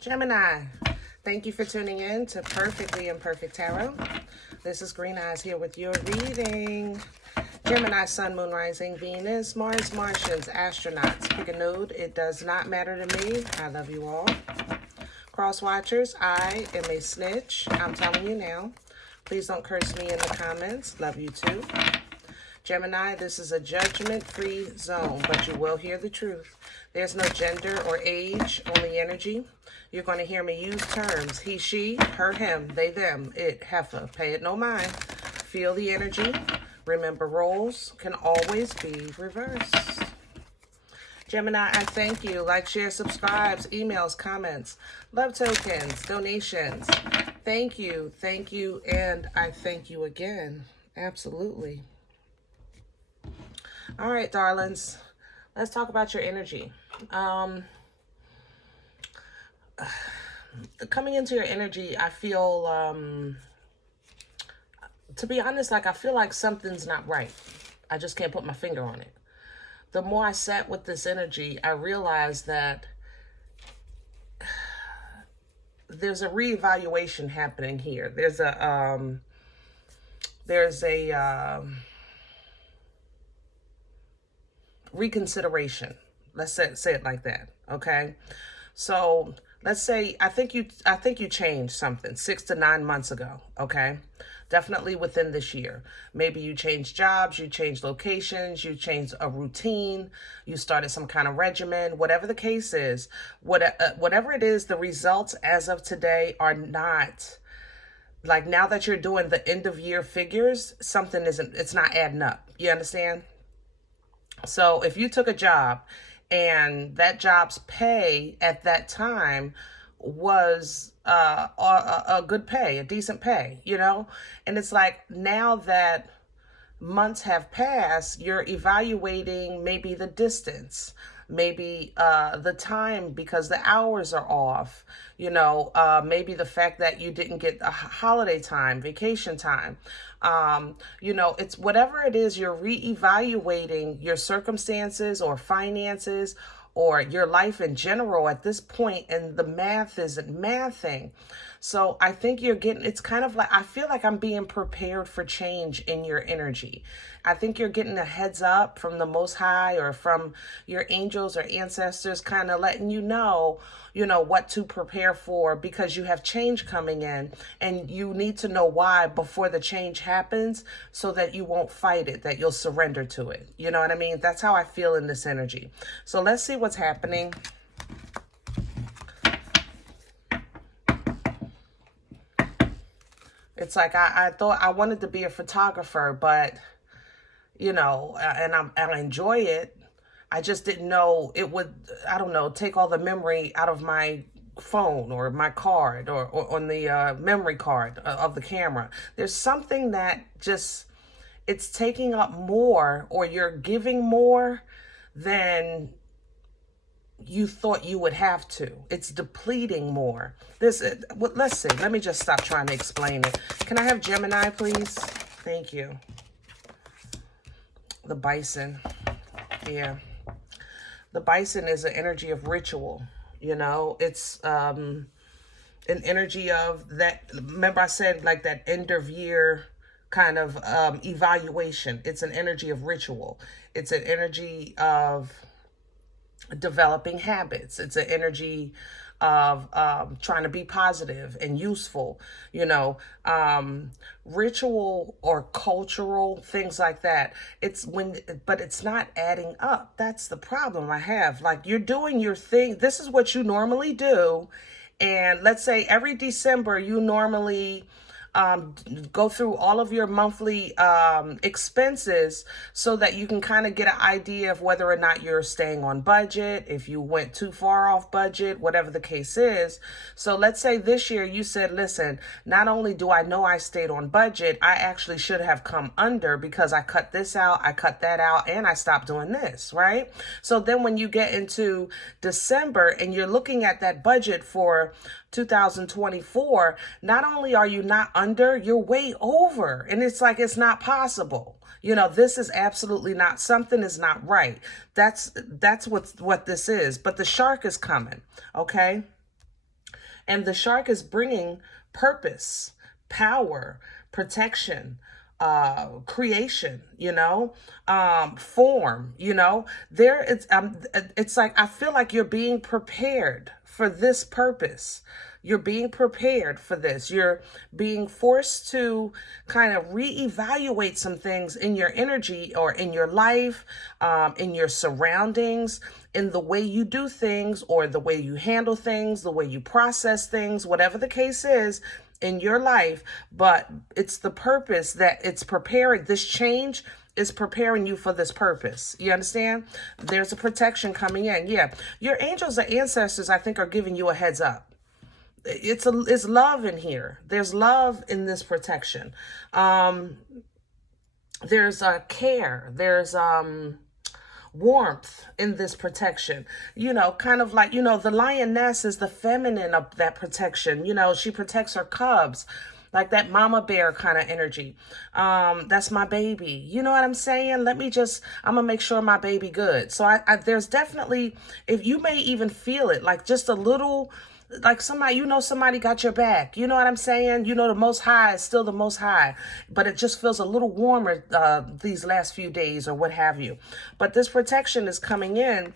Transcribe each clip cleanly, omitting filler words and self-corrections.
Gemini, thank you for tuning in to Perfectly Imperfect Tarot. This is Green Eyes here with your reading. Gemini, Sun, Moon, Rising, Venus, Mars, Martians, astronauts. Pick a node. It does not matter to me. I love you all. Cross watchers, I am a snitch. I'm telling you now. Please don't curse me in the comments. Love you too. Gemini, this is a judgment-free zone, but you will hear the truth. There's no gender or age, only energy. You're going to hear me use terms. He, she, her, him, they, them, it, heifer. Pay it no mind. Feel the energy. Remember, roles can always be reversed. Gemini, I thank you. Like, share, subscribes, emails, comments, love tokens, donations. Thank you, and I thank you again. Absolutely. All right, darlings. Let's talk about your energy. Coming into your energy, I feel, to be honest, I feel like something's not right. I just can't put my finger on it. The more I sat with this energy, I realized that there's a reevaluation happening here. There's a reconsideration. Let's say it like that. Okay. So let's say, I think you changed something 6 to 9 months ago. Okay. Definitely within this year. Maybe you changed jobs, you changed locations, you changed a routine, you started some kind of regimen, whatever the case is, whatever it is, the results as of today are not, like, now that you're doing the end of year figures, it's not adding up. You understand? So if you took a job and that job's pay at that time was a good pay, a decent pay, you know? And it's like, now that months have passed, you're evaluating maybe the distance, maybe the time because the hours are off, you know, maybe the fact that you didn't get a holiday time, vacation time. You know, it's whatever it is, you're reevaluating your circumstances or finances or your life in general at this point, and the math isn't mathing. So I think it's kind of like, I feel like I'm being prepared for change in your energy. I think you're getting a heads up from the Most High or from your angels or ancestors, kind of letting you know what to prepare for, because you have change coming in and you need to know why before the change happens, so that you won't fight it, that you'll surrender to it. You know what I mean? That's how I feel in this energy. So let's see what's happening. It's like, I thought I wanted to be a photographer, but, you know, and I enjoy it. I just didn't know it would, I don't know, take all the memory out of my phone or my card or on the memory card of the camera. There's something that just, it's taking up more, or you're giving more than you thought you would have to. It's depleting more. Let's see. Let me just stop trying to explain it. Can I have Gemini, please? Thank you. The bison. Yeah. The bison is an energy of ritual. You know, it's an energy of that. Remember I said, like, that end of year kind of evaluation. It's an energy of ritual. It's an energy of developing habits. It's an energy of trying to be positive and useful, you know, ritual or cultural things like that. But it's not adding up. That's the problem I have. Like, you're doing your thing. This is what you normally do. And let's say every December you normally go through all of your monthly expenses, so that you can kind of get an idea of whether or not you're staying on budget, if you went too far off budget, whatever the case is. So let's say this year you said, listen, not only do I know I stayed on budget, I actually should have come under, because I cut this out, I cut that out, and I stopped doing this, right? So then when you get into December and you're looking at that budget for 2024, not only are you not under, you're way over. And it's like, it's not possible. You know, this is absolutely not, something is not right. That's what this is. But the shark is coming, okay? And the shark is bringing purpose, power, protection, creation, form, it's like, I feel like you're being prepared for this purpose. You're being prepared for this. You're being forced to kind of reevaluate some things in your energy or in your life, in your surroundings, in the way you do things or the way you handle things, the way you process things, whatever the case is in your life. But it's the purpose that it's preparing. This change is preparing you for this purpose. You understand? There's a protection coming in. Yeah. Your angels or ancestors, I think, are giving you a heads up. It's love in here. There's love in this protection. There's care. There's warmth in this protection. Kind of like, the lioness is the feminine of that protection. She protects her cubs, like that mama bear kind of energy. That's my baby. You know what I'm saying? I'm gonna make sure my baby good. So there's definitely, if you may even feel it, like just a little, like somebody got your back. You know what I'm saying? The Most High is still the Most High, but it just feels a little warmer these last few days or what have you. But this protection is coming in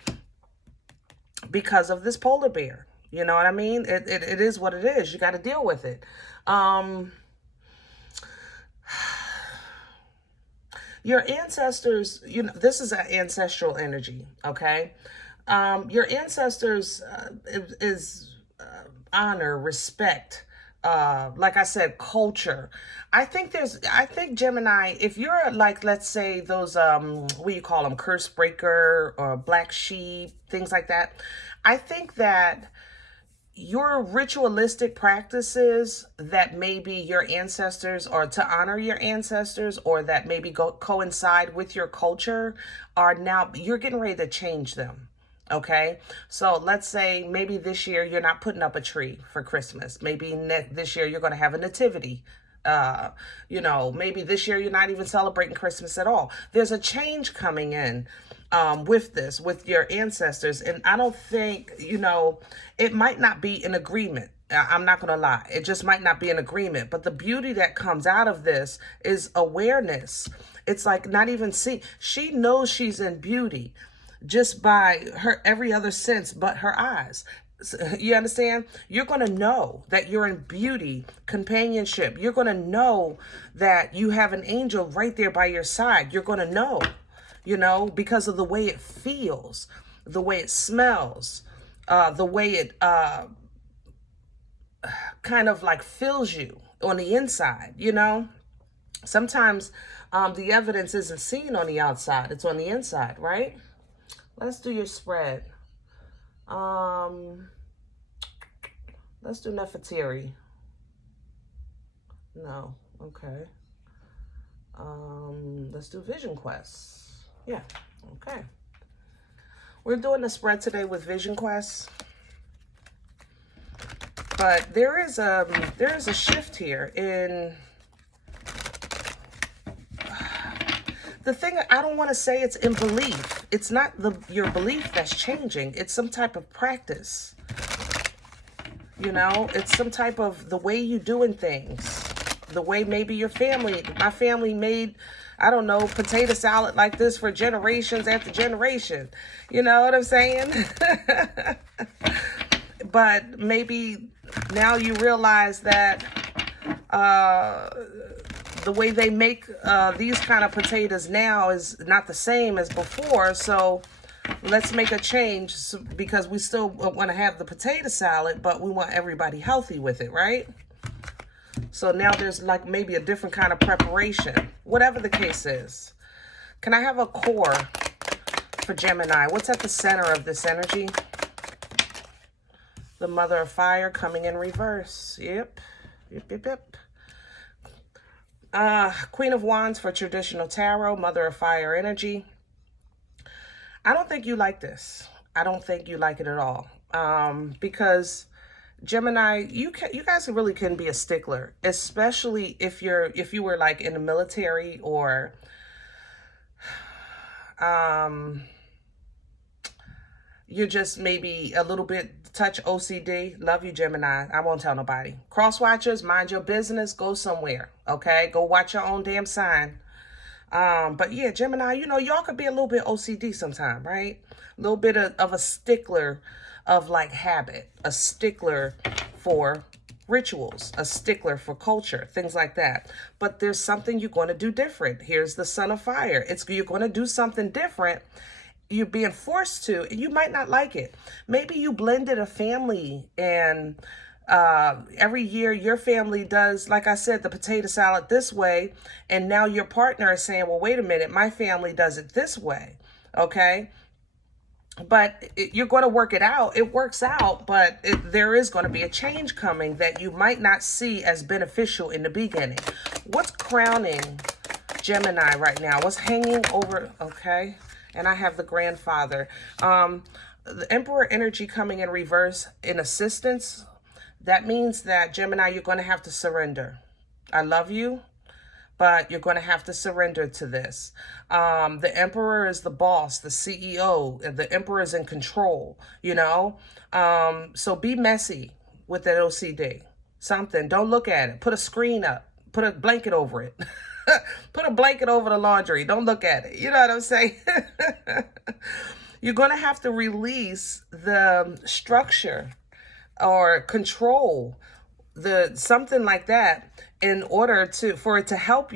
because of this polar bear. You know what I mean? It is what it is. You got to deal with it. Your ancestors, this is an ancestral energy, okay? Your ancestors is honor, respect, like I said, culture. I think Gemini, if you're like, let's say those, what do you call them, curse breaker or black sheep, things like that. I think that your ritualistic practices that maybe your ancestors, or to honor your ancestors, or that maybe coincide with your culture, are now, you're getting ready to change them. Okay, so let's say maybe this year you're not putting up a tree for Christmas. Maybe this year you're going to have a nativity. Maybe this year you're not even celebrating Christmas at all. There's a change coming in with your ancestors. And I don't think, it might not be an agreement. I'm not going to lie. It just might not be an agreement. But the beauty that comes out of this is awareness. It's like not even she knows she's in beauty just by her every other sense but her eyes. You understand? You're going to know that you're in beauty, companionship. You're going to know that you have an angel right there by your side. You're going to know, because of the way it feels, the way it smells, the way it kind of like fills you on the inside, Sometimes the evidence isn't seen on the outside. It's on the inside, right? Let's do your spread. Let's do Nefertiti. No, okay. Let's do Vision Quest. Yeah, okay. We're doing a spread today with Vision Quest. But there is a shift here in the thing. I don't want to say it's in belief. It's not your belief that's changing. It's some type of practice. It's some type of the way you doing things. The way maybe my family made, I don't know, potato salad like this for generations after generation. You know what I'm saying? But maybe now you realize that the way they make these kind of potatoes now is not the same as before. So let's make a change because we still want to have the potato salad, but we want everybody healthy with it, right? So now there's like maybe a different kind of preparation, whatever the case is. Can I have a core for Gemini? What's at the center of this energy? The Mother of Fire coming in reverse. Yep. Queen of Wands for traditional tarot, Mother of Fire energy. I don't think you like this. I don't think you like it at all. Because Gemini, you guys really can be a stickler, especially if you were like in the military or you're just maybe a little bit touch OCD. Love you, Gemini. I won't tell nobody. Cross watchers, mind your business. Go somewhere, okay? Go watch your own damn sign. But yeah, Gemini, you know, y'all could be a little bit OCD sometime, right? A little bit of a stickler of like habit, a stickler for rituals, a stickler for culture, things like that. But there's something you're going to do different. Here's the Son of Fire. You're going to do something different. You're being forced to, and you might not like it. Maybe you blended a family, and every year your family does, like I said, the potato salad this way, and now your partner is saying, well, wait a minute, my family does it this way, okay? But you're going to work it out. It works out, but there is going to be a change coming that you might not see as beneficial in the beginning. What's crowning Gemini right now? What's hanging over, okay? And I have the grandfather. The Emperor energy coming in reverse in assistance. That means that, Gemini, you're going to have to surrender. I love you, but you're going to have to surrender to this. The Emperor is the boss, the CEO. The Emperor is in control, you know? So be messy with that OCD. Something. Don't look at it. Put a screen up. Put a blanket over it. Put a blanket over the laundry. Don't look at it. You know what I'm saying? You're going to have to release the structure or control, something like that, in order for it to help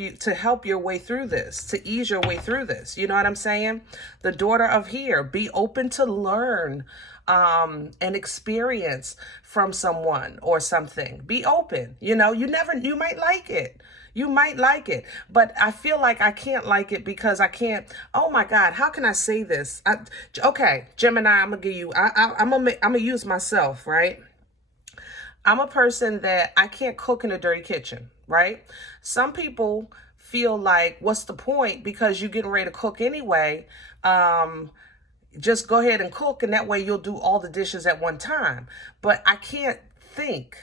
your way through this, to ease your way through this. You know what I'm saying? The daughter of here, be open to learn and experience from someone or something. Be open. You know, you might like it. You might like it, but I feel like I can't like it because I can't. Oh my God, how can I say this? Okay, Gemini, I'm gonna give you. I'm gonna use myself, right? I'm a person that I can't cook in a dirty kitchen, right? Some people feel like, what's the point? Because you're getting ready to cook anyway. Just go ahead and cook, and that way you'll do all the dishes at one time. But I can't think.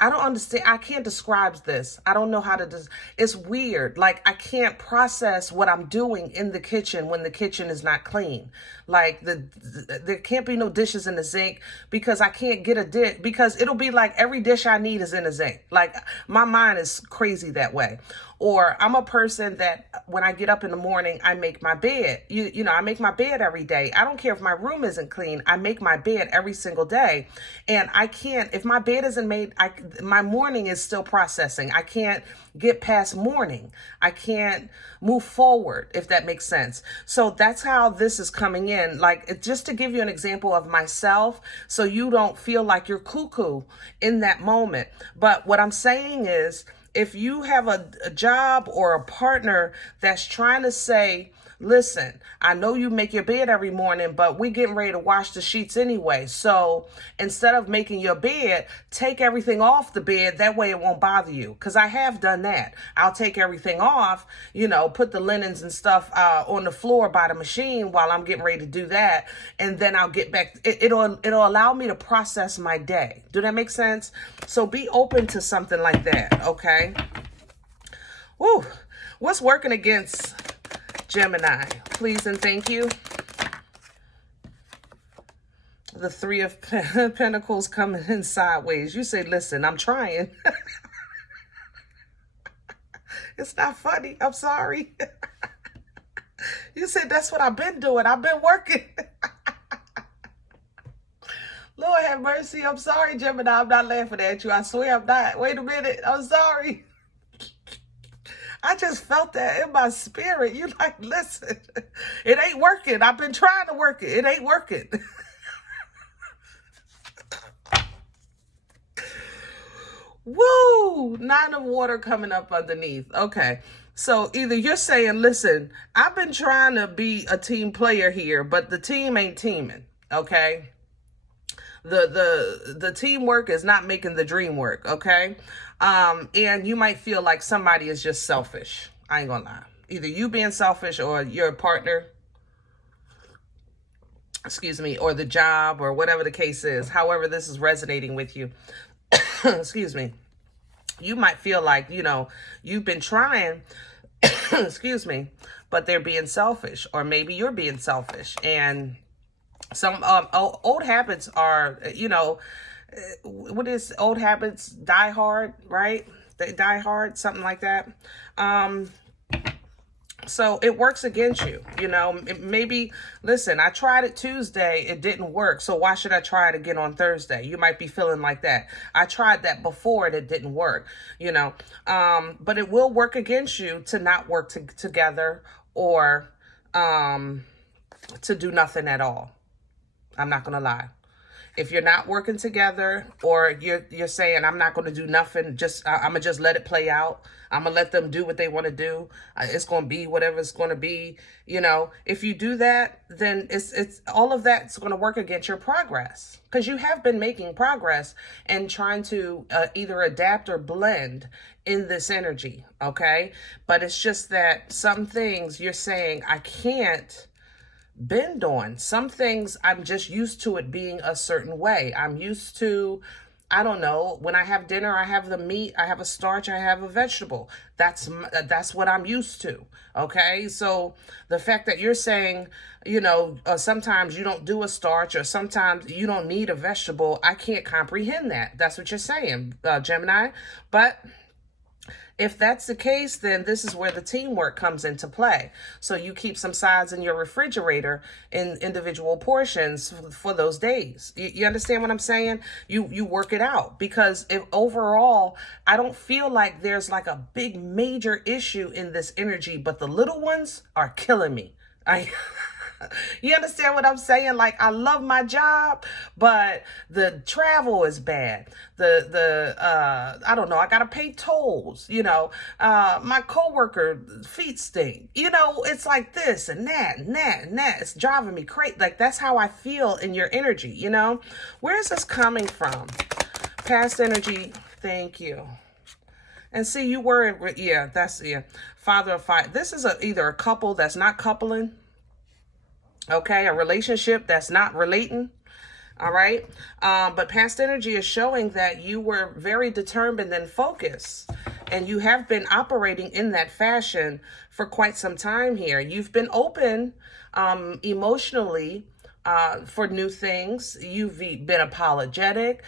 I don't understand. I can't describe this. I don't know how to it's weird. Like, I can't process what I'm doing in the kitchen when the kitchen is not clean. Like, there can't be no dishes in the sink because I can't get a dish, because it'll be like every dish I need is in the sink. Like, my mind is crazy that way. Or I'm a person that when I get up in the morning, I make my bed. You know, I make my bed every day. I don't care if my room isn't clean. I make my bed every single day. And I can't, if my bed isn't made, my morning is still processing. I can't get past morning. I can't move forward, if that makes sense. So that's how this is coming in. Like, just to give you an example of myself, so you don't feel like you're cuckoo in that moment. But what I'm saying is, if you have a job or a partner that's trying to say, listen, I know you make your bed every morning, but we're getting ready to wash the sheets anyway. So instead of making your bed, take everything off the bed. That way it won't bother you. Because I have done that. I'll take everything off, you know, put the linens and stuff on the floor by the machine while I'm getting ready to do that. And then I'll get back. It'll allow me to process my day. Do that make sense? So be open to something like that, okay? Woo. What's working against Gemini? Please and thank you. The Three of Pentacles coming in sideways. You say, listen, I'm trying. It's not funny. I'm sorry. You said, that's what I've been doing. I've been working. Lord have mercy. I'm sorry, Gemini. I'm not laughing at you. I swear I'm not. Wait a minute. I'm sorry. I just felt that in my spirit. You like, listen, it ain't working. I've been trying to work it. It ain't working. Woo! 9 of water coming up underneath. Okay. So either you're saying, listen, I've been trying to be a team player here, but the team ain't teaming. Okay. The teamwork is not making the dream work. Okay. And you might feel like somebody is just selfish. I ain't gonna lie. Either you being selfish or your partner, excuse me, or the job or whatever the case is. However this is resonating with you, excuse me. You might feel like, you know, you've been trying excuse me, but they're being selfish, or maybe you're being selfish. And some old habits are, what is old habits die hard, right? They die hard, something like that. So it works against you, maybe, listen, I tried it Tuesday, it didn't work. So why should I try it again on Thursday? You might be feeling like that. I tried that before and it didn't work, but it will work against you to not work together, or to do nothing at all. I'm not going to lie. If you're not working together, or you're saying, I'm not going to do nothing, I'm going to just let it play out. I'm going to let them do what they want to do. It's going to be whatever it's going to be. If you do that, then it's all of that's going to work against your progress, because you have been making progress and trying to either adapt or blend in this energy. Okay. But it's just that some things you're saying, I can't bend on. Some things I'm just used to it being a certain way. I'm used to, I don't know, when I have dinner, I have the meat, I have a starch, I have a vegetable. That's what I'm used to. Okay. So the fact that you're saying, sometimes you don't do a starch, or sometimes you don't need a vegetable, I can't comprehend that. That's what you're saying, Gemini. But if that's the case, then this is where the teamwork comes into play. So you keep some sides in your refrigerator in individual portions for those days. You understand what I'm saying? You work it out, because if overall, I don't feel like there's like a big major issue in this energy, but the little ones are killing me. You understand what I'm saying? Like, I love my job, but the travel is bad. I don't know, I gotta pay tolls, my coworker feet stink. It's like this and that and that and that. It's driving me crazy. Like, that's how I feel in your energy, Where is this coming from? Past energy, thank you. And see, you were, Father of Fire. This is either a couple that's not coupling. Okay, a relationship that's not relating. All right. But past energy is showing that you were very determined and focused, and you have been operating in that fashion for quite some time here. You've been open emotionally for new things. You've been apologetic.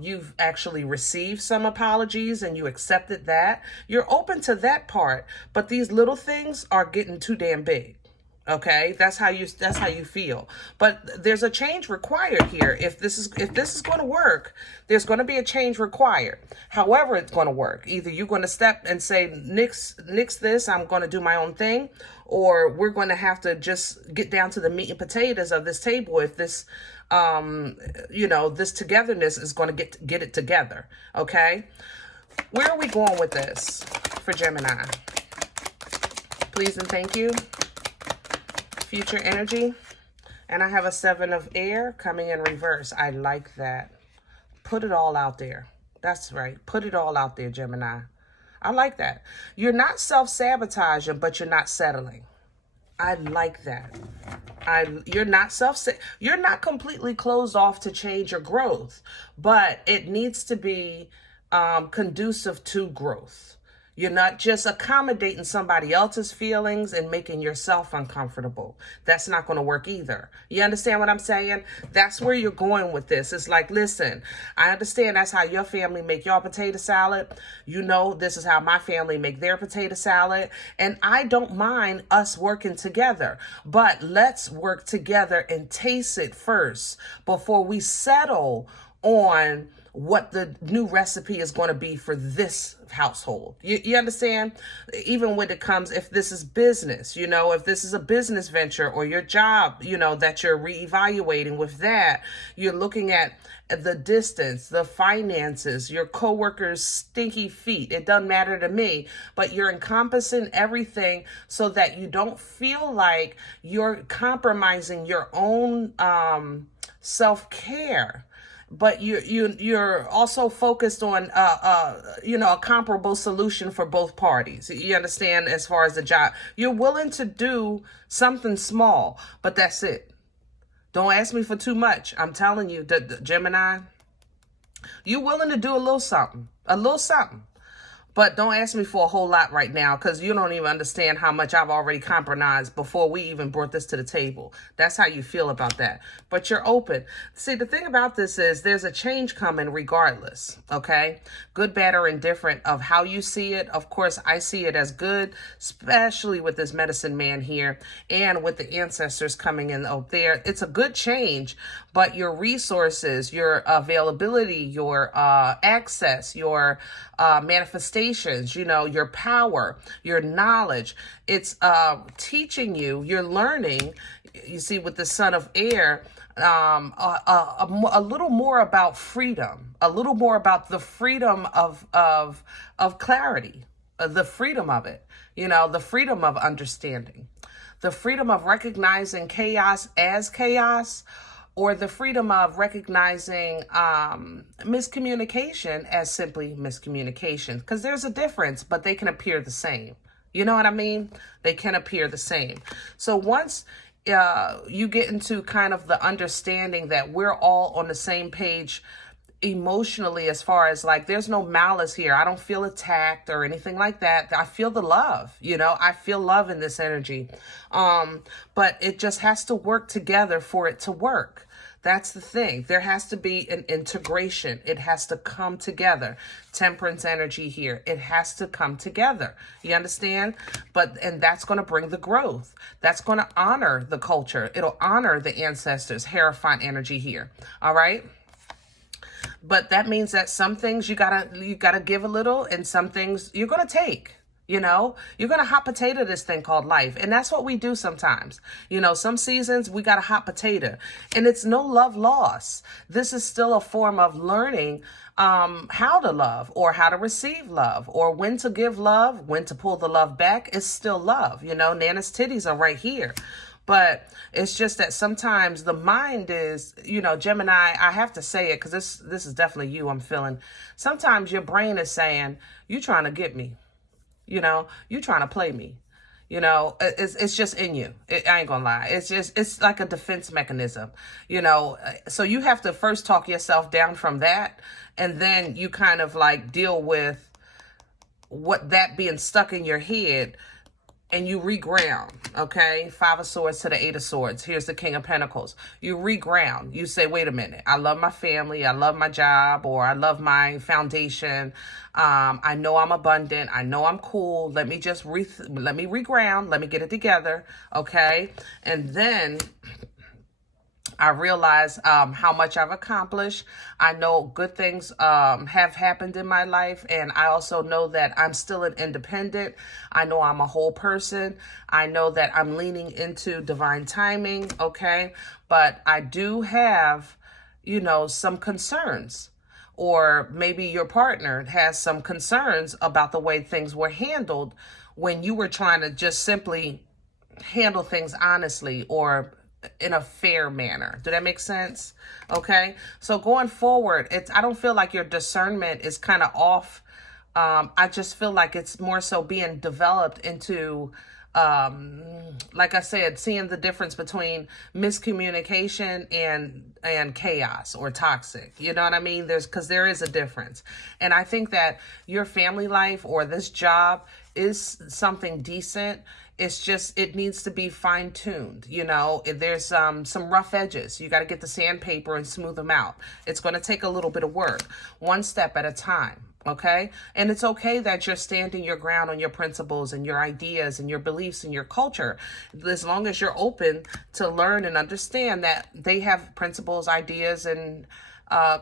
You've actually received some apologies and you accepted that. You're open to that part, but these little things are getting too damn big. Okay, that's how you feel. But there's a change required here. If this is going to work, there's going to be a change required. However it's going to work, either you're going to step and say, nix this, I'm going to do my own thing, or we're going to have to just get down to the meat and potatoes of this table. If this this togetherness is going to get it together. Okay, where are we going with this for Gemini? Please and thank you. Future energy, and I have a 7 of air coming in reverse. I like that. Put it all out there. That's right. Put it all out there, Gemini. I like that. You're not self-sabotaging, but you're not settling. I like that. You're not completely closed off to change or growth, but it needs to be conducive to growth. You're not just accommodating somebody else's feelings and making yourself uncomfortable. That's not going to work either. You understand what I'm saying? That's where you're going with this. It's like, listen, I understand that's how your family make your potato salad. This is how my family make their potato salad. And I don't mind us working together, but let's work together and taste it first before we settle on what the new recipe is going to be for this household. You understand? Even when it comes, if this is business, if this is a business venture, or your job, that you're reevaluating with that, you're looking at the distance, the finances, your coworkers' stinky feet. It doesn't matter to me, but you're encompassing everything so that you don't feel like you're compromising your own self-care. But you're also focused on a comparable solution for both parties. You understand? As far as the job, you're willing to do something small, but that's it. Don't ask me for too much. I'm telling you, the Gemini, you're willing to do a little something, But don't ask me for a whole lot right now, because you don't even understand how much I've already compromised before we even brought this to the table. That's how you feel about that. But you're open. See, the thing about this is there's a change coming regardless, okay? Good, bad, or indifferent of how you see it. Of course, I see it as good, especially with this medicine man here and with the ancestors coming in out there. It's a good change, but your resources, your availability, your access, your manifestations, you know, your power, your knowledge, it's teaching you, you're learning, you see, with the son of air, a little more about freedom, a little more about the freedom of clarity, the freedom of it, you know, the freedom of understanding, the freedom of recognizing chaos as chaos, or the freedom of recognizing miscommunication as simply miscommunication. Because there's a difference, but they can appear the same. You know what I mean? They can appear the same. So once you get into kind of the understanding that we're all on the same page emotionally, as far as like, there's no malice here. I don't feel attacked or anything like that. I feel the love, you know, I feel love in this energy. But it just has to work together for it to work. That's the thing. There has to be an integration. It has to come together. Temperance energy here. It has to come together. You understand? And that's going to bring the growth. That's going to honor the culture. It'll honor the ancestors. Hierophant energy here. All right? But that means that some things you gotta give a little, and some things you're gonna take. You know, you're gonna hot potato this thing called life, and that's what we do sometimes. You know, some seasons we got a hot potato, and it's no love loss. This is still a form of learning how to love, or how to receive love, or when to give love, when to pull the love back. It's still love. You know, Nana's titties are right here. But it's just that sometimes the mind is, you know, Gemini, I have to say it because this is definitely you I'm feeling. Sometimes your brain is saying, you trying to get me, you know, you trying to play me. You know, it's just in you. I ain't gonna lie. It's like a defense mechanism, you know. So you have to first talk yourself down from that. And then you kind of like deal with what that being stuck in your head. And you reground, okay? 5 of Swords to the 8 of Swords. Here's the King of Pentacles. You reground. You say, wait a minute. I love my family. I love my job, or I love my foundation. I know I'm abundant. I know I'm cool. Let me just let me reground. Let me get it together, okay? And then I realize how much I've accomplished. I know good things have happened in my life. And I also know that I'm still an independent. I know I'm a whole person. I know that I'm leaning into divine timing, okay? But I do have, you know, some concerns. Or maybe your partner has some concerns about the way things were handled when you were trying to just simply handle things honestly, or in a fair manner. Do that make sense? Okay. So going forward, I don't feel like your discernment is kind of off. I just feel like it's more so being developed into, like I said, seeing the difference between miscommunication and chaos or toxic. You know what I mean? Because there is a difference. And I think that your family life or this job is something decent. It's just, it needs to be fine-tuned. You know, there's some rough edges. You got to get the sandpaper and smooth them out. It's going to take a little bit of work, one step at a time. Okay. And it's okay that you're standing your ground on your principles and your ideas and your beliefs and your culture, as long as you're open to learn and understand that they have principles, ideas, and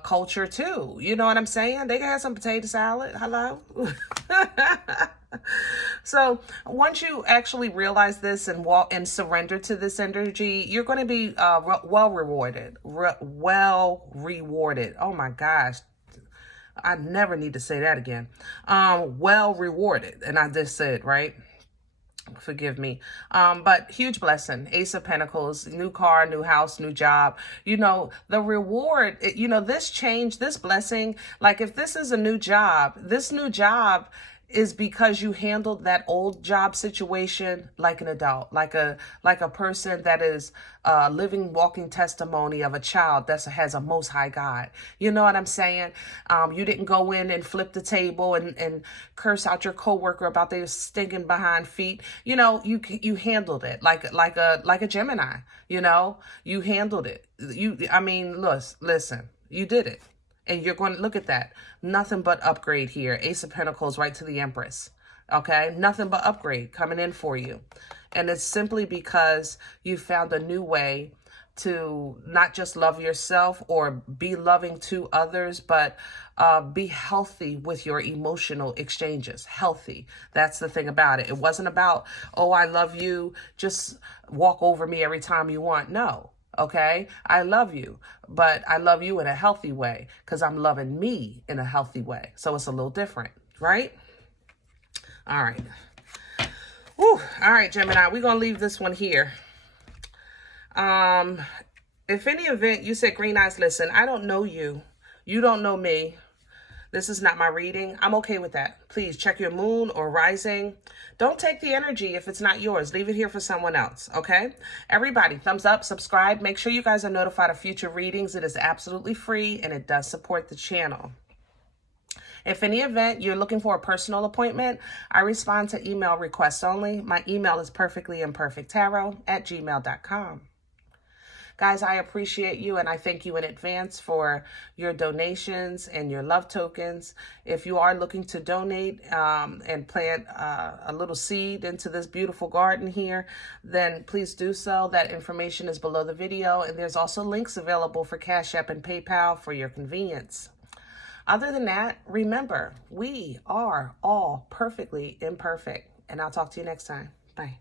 culture too. You know what I'm saying? They can have some potato salad. Hello. So once you actually realize this and walk and surrender to this energy, you're going to be well rewarded. Well rewarded. Oh my gosh. I never need to say that again. Well rewarded. And I just said, right? Forgive me. But huge blessing. Ace of Pentacles, new car, new house, new job. You know, the reward, you know, this change, this blessing, like if this is a new job, this new job is because you handled that old job situation like an adult, like a person that is a living, walking testimony of a child that has a Most High God. You know what I'm saying? You didn't go in and flip the table and curse out your coworker about their stinking behind feet. You know, you handled it like a Gemini. You know, you handled it. I mean, listen, you did it. And you're going to look at that. Nothing but upgrade here. Ace of Pentacles right to the Empress. Okay? Nothing but upgrade coming in for you. And it's simply because you found a new way to not just love yourself or be loving to others, but be healthy with your emotional exchanges. Healthy. That's the thing about it. It wasn't about, oh, I love you, just walk over me every time you want. No. Okay, I love you, but I love you in a healthy way because I'm loving me in a healthy way. So it's a little different, right? All right. Whew. All right, Gemini, we're going to leave this one here. If any event you said, Green Eyes, listen, I don't know you. You don't know me. This is not my reading. I'm okay with that. Please check your moon or rising. Don't take the energy if it's not yours. Leave it here for someone else, okay? Everybody, thumbs up, subscribe. Make sure you guys are notified of future readings. It is absolutely free, and it does support the channel. If any event you're looking for a personal appointment, I respond to email requests only. My email is perfectlyimperfecttarot@gmail.com. Guys, I appreciate you, and I thank you in advance for your donations and your love tokens. If you are looking to donate and plant a little seed into this beautiful garden here, then please do so. That information is below the video, and there's also links available for CashApp and PayPal for your convenience. Other than that, remember, we are all perfectly imperfect, and I'll talk to you next time. Bye.